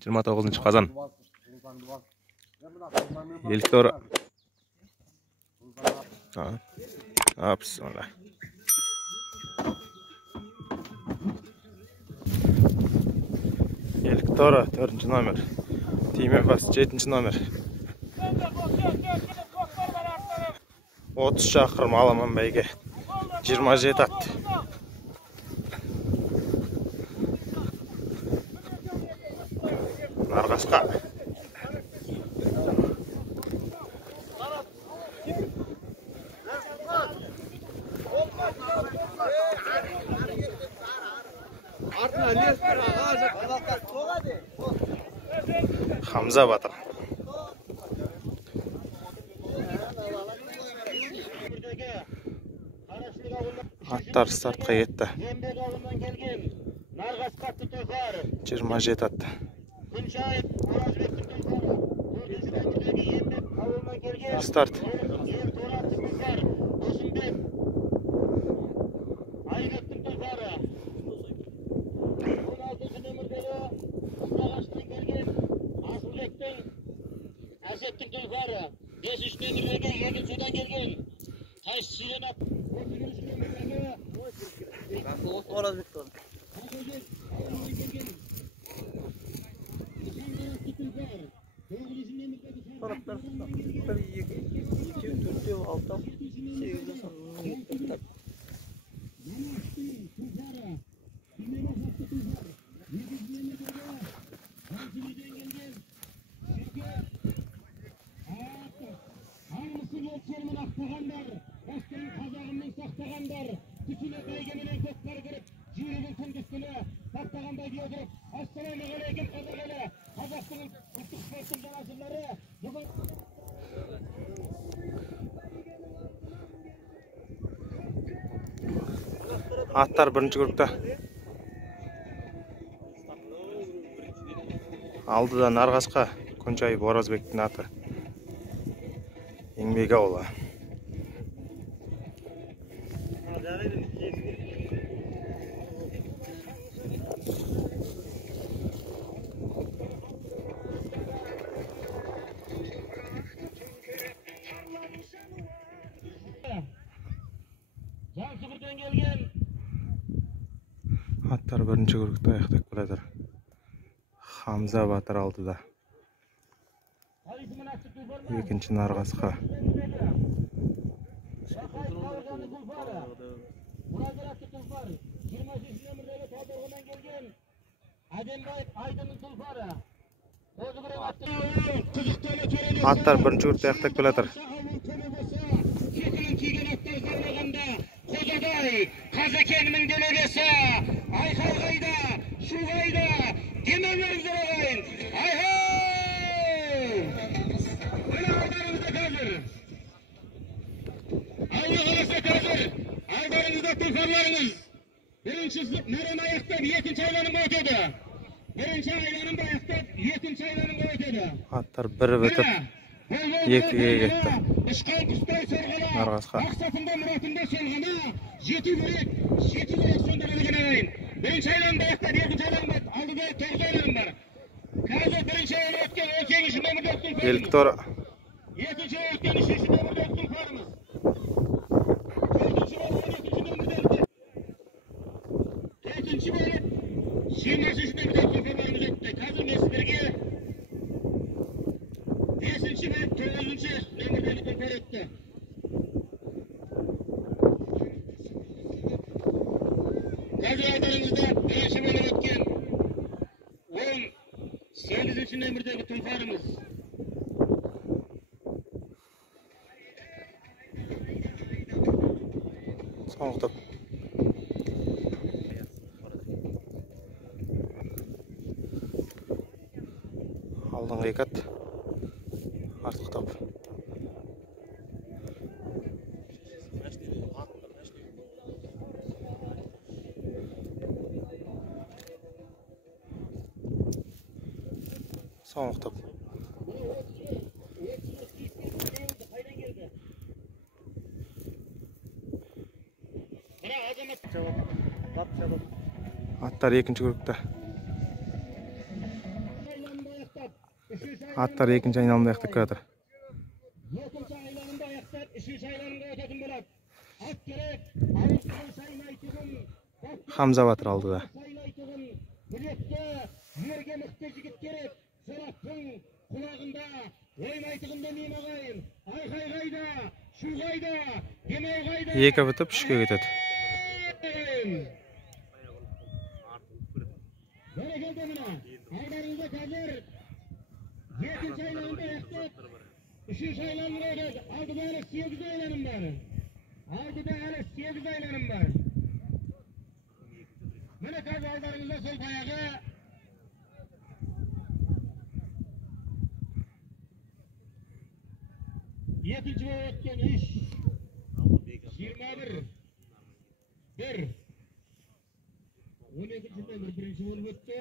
29 қазан. Еліктор. Bismillah. Еліктор 4 номер. Тиме бас 7 номер. 30 шақырым аламан бәйге. 27 атты. Нарғасқа. Хамза Батыр. Аттар стартқа кетті. 27 атты. Старт. Аттар бірінші группта. Алдыда Нарғасқа Күншайып Оразбектің аты. Еңбек ауылы. Аттар бірінші группта аяқтап келатыр. Хамза Батыр алдыда. Екінші Нарғасқа. Аттар бірінші группта аяқтап келатыр. Қазекеннің делегесі айқай қайда, шу қайда, демеулеріңіз ағайын. Айхай! Мына алдарыңызда қазір. Алла қаласа қазір. Алдарыңызда тұлпарларыңыз. Бірінші мәрен аяқтап, екінші айланымға өтеді. Бірінші айланымға аяқтап, екінші айланымға өтеді. Аттар бірі бітіп, екіге кетті. Нарғасқа. Мақсатында мұратында солғана, жеті жүрек сонда білген ағайын. Бірінші айланымға аяқтап, екінші айланымға алдыда 9 айланым бар. Қазір бірінші айланымға өткен 18-ші нөмірде тұлпарымыз. Еліктор. Екінші өткен 3-ші нөмірде тұлпарымыз. Төртінші болып 23-ші нөмірде тұлпарымыз өтті. Қазір месіздерге 5-ші болып 9-ші нөмірдегі тұлпар өтті. Қазір алдарыңызда бірінші болып өткен 18-ші нөмірдегі тұлпарымыз. Соңықтап. Алдыңғы екі ат. Артықтап. Соңықтап. Аттар екінші группта. Аттар екінші айналымда аяқтап келе жатыр. Екінші айналымда аяқтап, үшінші айналымға өтетін болады. Ат керек, ауызға шайнайтұғын, Хамза батыр алдыда. шайнайтұғын, білекке, ерге мықты жігіт керек. Сұрақтың құлағында, ойнайтұғын демейін ағайын. Айқай қайда, шу қайда, демей қайда. Екі бітіп үшке кетеді. Бәрекелді мына, алдарыңызда қазір екінші айналымда аяқтап, үшінші айналымға өтеді. Алдыда әлі 8 айналым бар. Алдыда әлі 8 айналым бар. Міне қазір алдарыңызда сол баяғы екінші болып өткен 3, 21, 1. 12-ші нөмір бірінші болып өтті.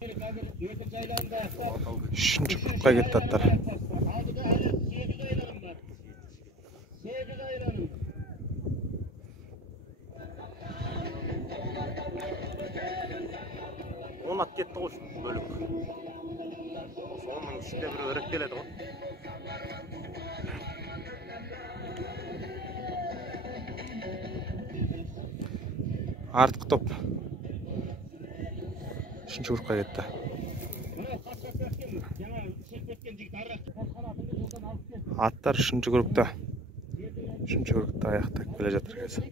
Қазір екінші айналымда аяқтап, Үшінші группқа кетті аттар. алдыда әлі 8 айналым бар. 8 айналым. Он ат кетті ғой бөлік. Оның ішінде бір өрек келеді ғой. Артық топ. Үшінші группқа кетті. Аттар үшінші группта. Үшінші группта аяқтап келе жатыр қазір.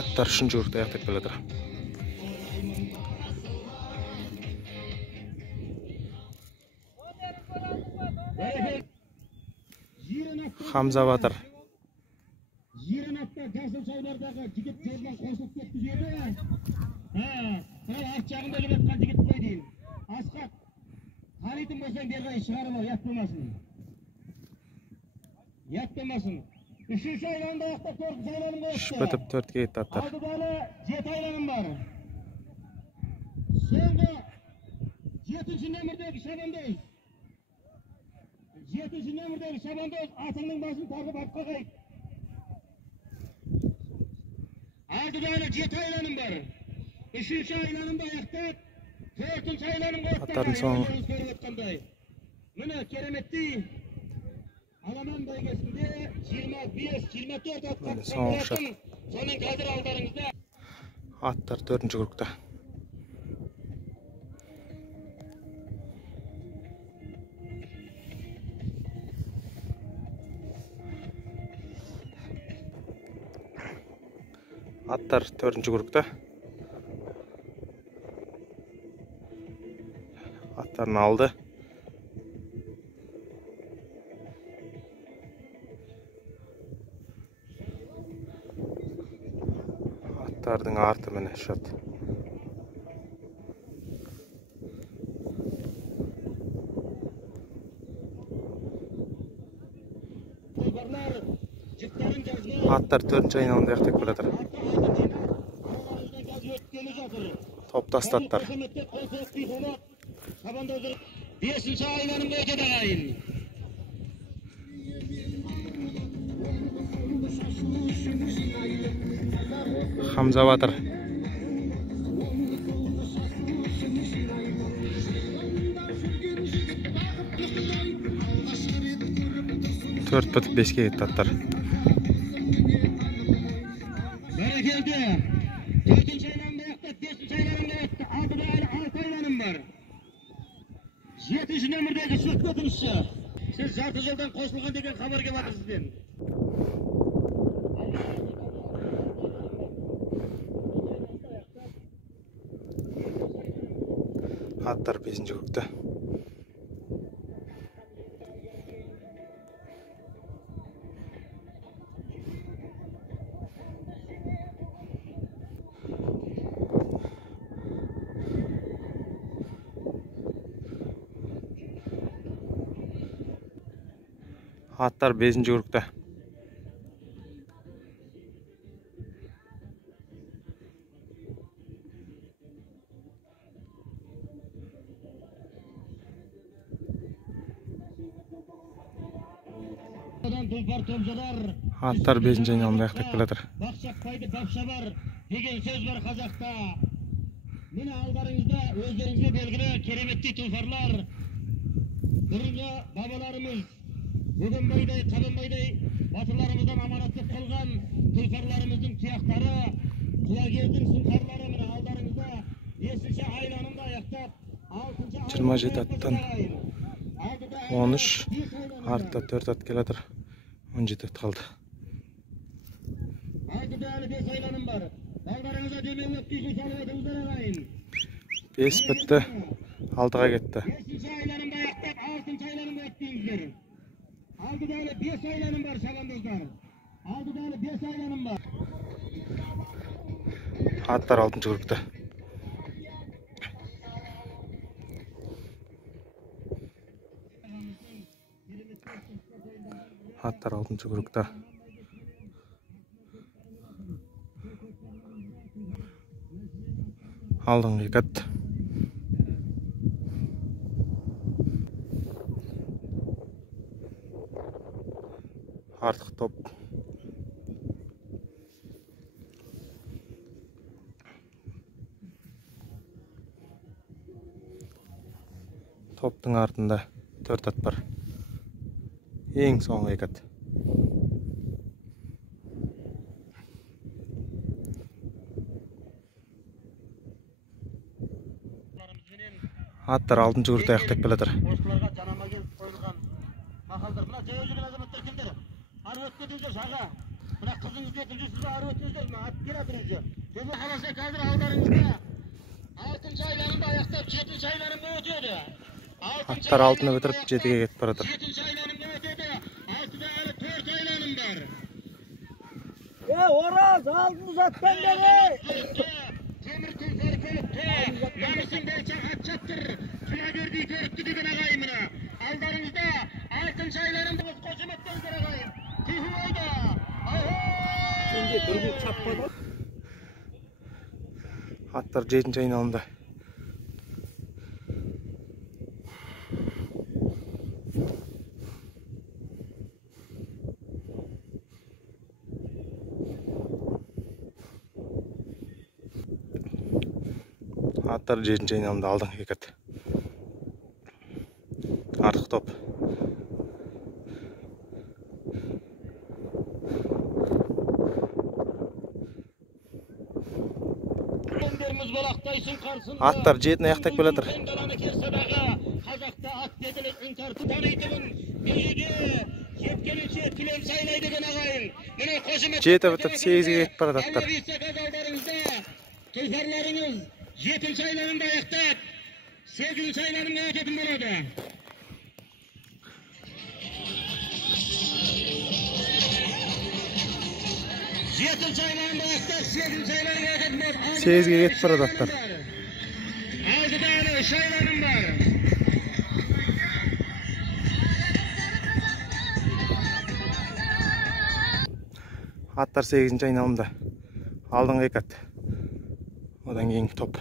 Аттар үшінші группта аяқтап келе жатыр. Хамза батыр. Жиренатта Жасыл Шайдардағы жігіт жерден қосылып кетті жері. Сол арт жағында келе жатқан жігіт қой дейін. Асқақ, танитын болсаң берген шығарып ал, ят болмасын. Ят болмасын. Үшінші айналымда аяқтап, төртінші айналымға Үш өтті. бітіп төртке кетті аттар. Алдыда әлі 7 айналым бар. Соңғы 7-ші нөмірдегі шабандоз. 7-ші нөмірдегі шабандоз атыңның басын тағып артқа қайт. Алдыда әлі 7 айналым бар. Үшінші айналымда аяқтап, төртінші айналымға өтті. Аттардың соңы. Міне кереметтей Аламан бәйгесінде 25-24 атқа соңғы шат. соның қазір алдарыңызда. Аттар төртінші группта. Аттар төртінші группта. Аттарын алды. Аттардың арты міне шат. Аттар төртінші айналымда аяқтап келе жатыр. Топтасты аттар. 5-ші айналымға өтеді ағайын. Хамза батыр. Төрт бітіп беске кетті аттар. Бәрекелді. 4-ші айналымда аяқтап, 5-ші айналымға өтті. Алдыда әлі 6 айналым бар. 7-ші нөмірдегі шөт көтіріші. Сіз жарты жолдан қосылған деген хабар келіп жатыр сізден. Аттар бесінші группта. Аттар бесінші группта. tulpar toljalar. Аттар 5-нче айналымда аяқтап келатыр. Бақшақпайды бапша бар деген сөз бар қазақта. Міне алдарыңызда өздеріңізге белгілі кереметті тұлпарлар. Бұрынғы бабаларымыз Бөгенбайдай, Қабанбайдай батырларымыздан аманаттық қалған тұлпарларымыздың тұяқтары, құлагердің сұңқарлары міне алдарыңызда 5-ші айланымда аяқтап 27 аттан 13, артта 4 ат келатыр. 17 ат қалды. Ardında әлі 5 айланым бар. Балдарыңызға демеулік күйгі салып өтіңіздер ағайын. 5 бітті, 6-ға кетті. 5-ші айланымда аяқтап 6-ші айланымда өттіңіздер. Ardında әлі 5 айланым бар шағандоздар. Ardında әлі 5 айланым бар. Аттар 6-нчы группта. Аттар 6-нчы группта. Алдыңғы 2 ат. Артық топ. Топтың артында 4 ат бар. Ең соңғы 2 ат. Аттар 6-нчы группта аяқтап келатыр. Осыларға жанама келіп қойылған мақалдар. Мына жаяу жүрген азаматтар кімдер? Ары өткендіңіздер шаға. Мына қызыңызды өтіңіздер, ары өтіңіздер. Ат келатыр өзі. Төбе қаласа қазір алдарыңызда 6-ші айланымда аяқтап 7-ші айланымда өтеді. Аттар 6-ны бітіріп 7-ге кетіп баратыр. 7-ші айланымда өтеді. 6-да әлі 4 айланым бар. Ораз, алдыңыз аттан бері! Темір күлпер көлікті, намысын болчақ ат жаттыр, тұра көрдей көрікті деген ағайын мына. Алдарыңызда 6-ші айланымда қошеметтеңіздер ағайын. Түйху ойда! Şimdi durgun çapmadı. Аттар 7-нче айналымда. Аттар 7-нче айналымда алдыңғы 2 ат. Артық топ. Аттар 7-ні аяқтап келатыр. Қазақта ат деділік іңкарту танитығын бейге жеткенінше түлем сайлай деген ағайын. 7 бітіп 8-ге кетіп барады аттар. Тұлпарларыңыз 7-ші айланымда аяқтап 8-ші айланымда өтетін болады. Жетінші айланымда аяқтап 8-ші айланымда өтетін болады. 8-ге кетіп барады аттар. Алдыда әлі 3 айланым бар. Аттар 8-нче айналымда. Алдыңғы 2 ат. Одан кейін топ.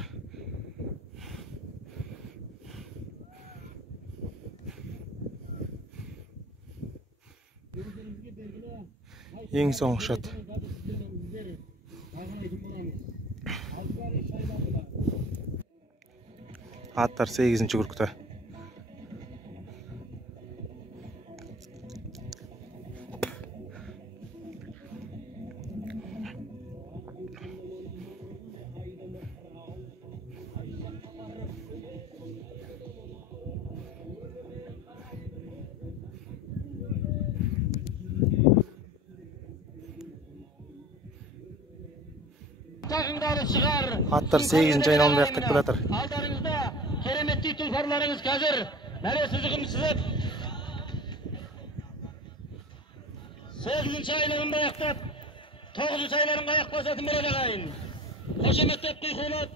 Ең соңғы шат. Аттар 8-нче группта. Аттар 8-нче айналымда аяқтап келатыр. Алдарыңызда кереметті тұлпарларыңыз қазір мәре сызығын сызып 8-ші айланымда аяқтап 9-ші айланымда аяқ басатын болады ағайын. Қошеметтеп құйқылап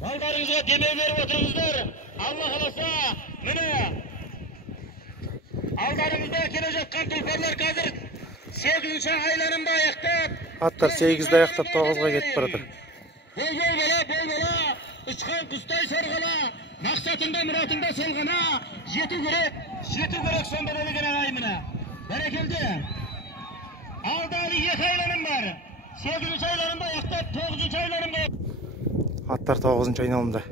балдарыңызға демеу беріп отырыңыздар. Алла қаласа міне алдарыңызда келе жатқан тұлпарлар қазір 8-ші айланымда аяқтап Аттар 8-де аяқтап 9-ға кетіп баратыр. Бол бала, ұшқан құстай сорғала, мақсатында мұратында солғана, жету керек сонда деген ағайын міне. Berekildi. Aldalı 2 aylanım var. 8. aylanımda ayakta 9. aylanımda. Atlar 9-cı айналымда.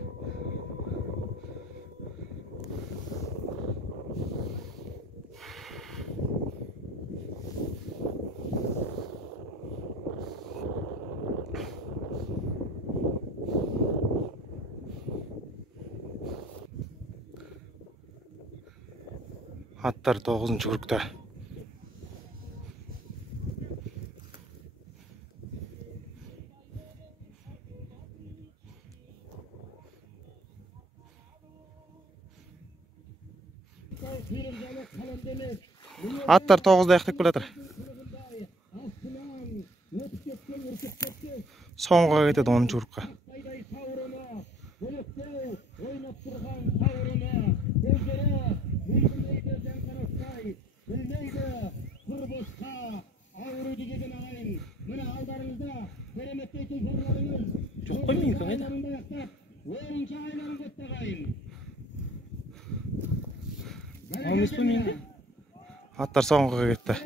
Atlar 9-cı grupta. Atlar 9'da ayakta keladır. Soňga ketedi 10-cı grupka. Çok koymayın kayda. Almış mı miydi? Atlar soňga ketdi.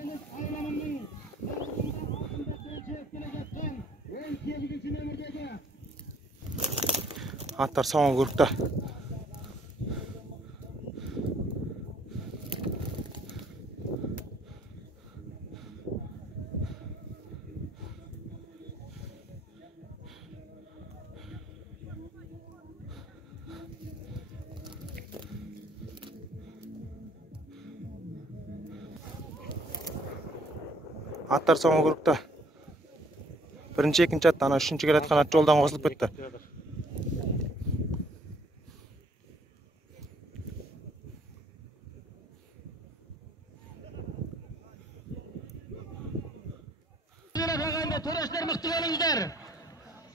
Atlar soňga grupta. Atlar soňga grupta. Birinci, ikinci at, ana üçüncü keletken at joldan gosulup ketdi.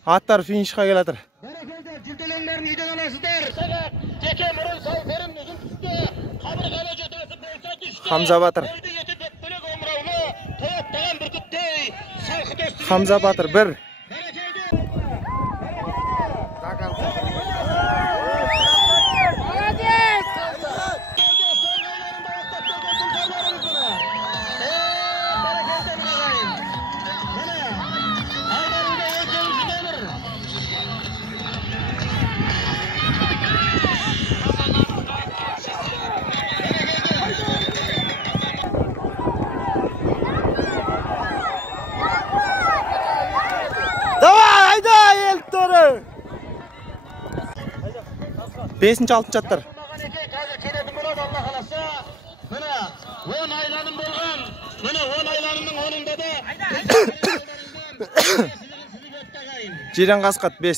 Atlar finişe keladır. Berekelde cildilenlerini iden alasıdır. Teke mırın sayferim üzüm üstü. Kaburgana cötesi bolsa düştü. Hamza Batır. Koydu yetip öptülük omravlı. Toyattağın bir küttey. Salkı dostum. Hamza Batır 1. Berekelde. Davay hayda eltoru. 5-ci 6-cı atlar. Allah kalasa. Mana 10 aylanım bolgan. Mana 10 aylanımın 10'unda da Jiren Kaskat 5.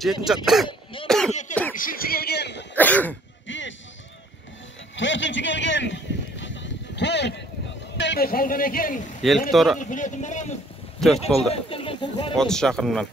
Жетінші at. Üçüncü gelgen 5. Dördüncü gelgen 4. Salgan eken. Елік торы 4 болды. 30 шақырымнан.